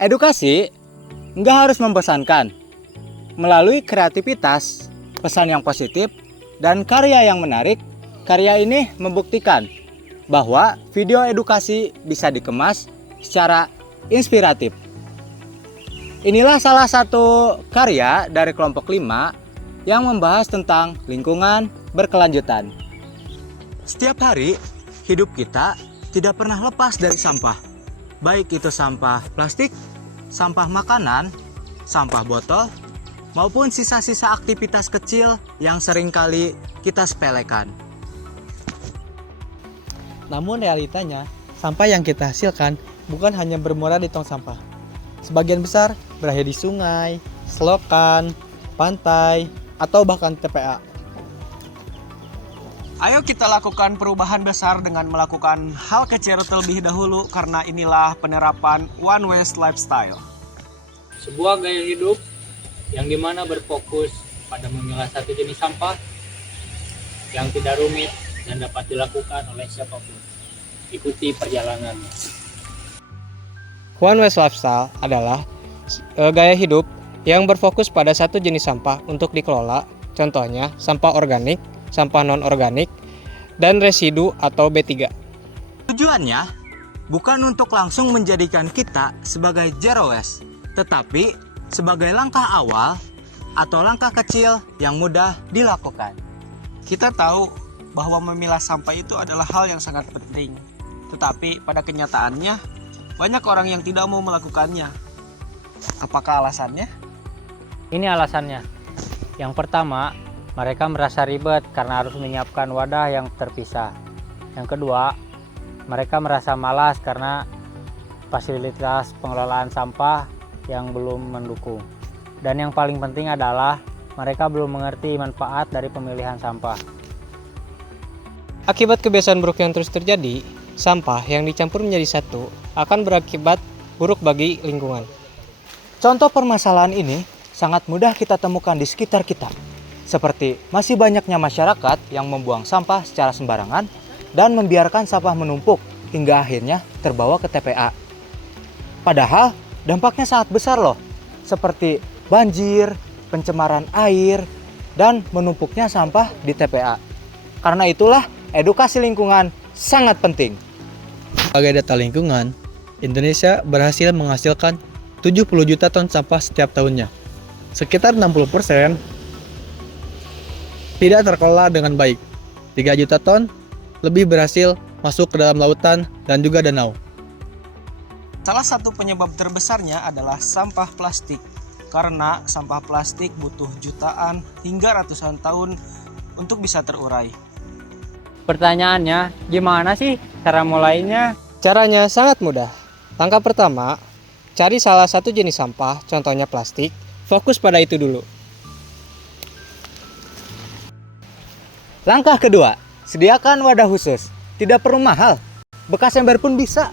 Edukasi nggak harus membosankan. Melalui kreativitas, pesan yang positif, dan karya yang menarik, karya ini membuktikan bahwa video edukasi bisa dikemas secara inspiratif. Inilah salah satu karya dari kelompok 5 yang membahas tentang lingkungan berkelanjutan. Setiap hari, hidup kita tidak pernah lepas dari sampah. Baik itu sampah plastik, sampah makanan, sampah botol, maupun sisa-sisa aktivitas kecil yang seringkali kita sepelekan. Namun realitanya, sampah yang kita hasilkan bukan hanya bermuara di tong sampah. Sebagian besar berakhir di sungai, selokan, pantai, atau bahkan TPA. Ayo kita lakukan perubahan besar dengan melakukan hal kecil terlebih dahulu karena inilah penerapan One Waste Lifestyle. Sebuah gaya hidup yang dimana berfokus pada memilah satu jenis sampah yang tidak rumit dan dapat dilakukan oleh siapapun. Ikuti perjalanannya. One Waste Lifestyle adalah gaya hidup yang berfokus pada satu jenis sampah untuk dikelola, contohnya sampah organik, sampah non-organik, dan residu atau B3. Tujuannya bukan untuk langsung menjadikan kita sebagai zero waste, tetapi sebagai langkah awal atau langkah kecil yang mudah dilakukan. Kita tahu bahwa memilah sampah itu adalah hal yang sangat penting, tetapi pada kenyataannya banyak orang yang tidak mau melakukannya. Apakah alasannya? Ini alasannya. Yang pertama, mereka merasa ribet karena harus menyiapkan wadah yang terpisah. Yang kedua, mereka merasa malas karena fasilitas pengelolaan sampah yang belum mendukung. Dan yang paling penting adalah mereka belum mengerti manfaat dari pemilihan sampah. Akibat kebiasaan buruk yang terus terjadi, sampah yang dicampur menjadi satu akan berakibat buruk bagi lingkungan. Contoh permasalahan ini sangat mudah kita temukan di sekitar kita. Seperti masih banyaknya masyarakat yang membuang sampah secara sembarangan dan membiarkan sampah menumpuk hingga akhirnya terbawa ke TPA. Padahal dampaknya sangat besar loh, seperti banjir, pencemaran air, dan menumpuknya sampah di TPA. Karena itulah edukasi lingkungan sangat penting. Sebagai data lingkungan, Indonesia berhasil menghasilkan 70 juta ton sampah setiap tahunnya. Sekitar 60% tidak terkelola dengan baik. 3 juta ton lebih berhasil masuk ke dalam lautan dan juga danau. Salah satu penyebab terbesarnya adalah sampah plastik. Karena sampah plastik butuh jutaan hingga ratusan tahun untuk bisa terurai. Pertanyaannya, gimana sih cara mulainya? Caranya sangat mudah. Langkah pertama, cari salah satu jenis sampah, contohnya plastik. Fokus pada itu dulu. Langkah kedua, sediakan wadah khusus. Tidak perlu mahal, bekas ember pun bisa.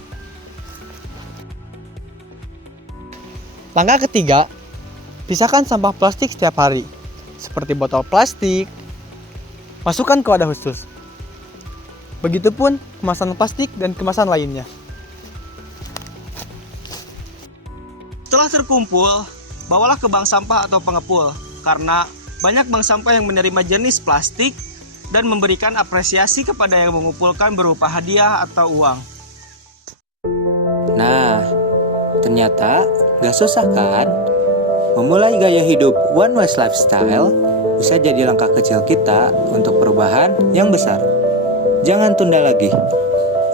Langkah ketiga, pisahkan sampah plastik setiap hari, seperti botol plastik, masukkan ke wadah khusus. Begitupun kemasan plastik dan kemasan lainnya. Setelah terkumpul, bawalah ke bank sampah atau pengepul. Karena banyak bank sampah yang menerima jenis plastik dan memberikan apresiasi kepada yang mengumpulkan berupa hadiah atau uang. Nah, ternyata gak susah kan? Memulai gaya hidup One Waste Lifestyle bisa jadi langkah kecil kita untuk perubahan yang besar. Jangan tunda lagi.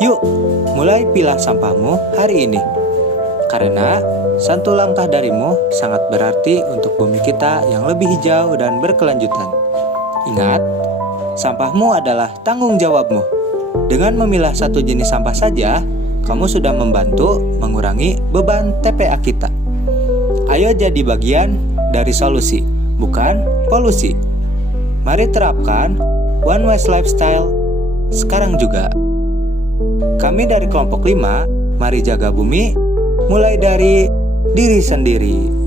Yuk, mulai pilah sampahmu hari ini. Karena satu langkah darimu sangat berarti untuk bumi kita yang lebih hijau dan berkelanjutan. Ingat, sampahmu adalah tanggung jawabmu. Dengan memilah satu jenis sampah saja, kamu sudah membantu mengurangi beban TPA kita. Ayo jadi bagian dari solusi, bukan polusi. Mari terapkan One Waste Lifestyle sekarang juga. Kami dari kelompok 5, mari jaga bumi mulai dari diri sendiri.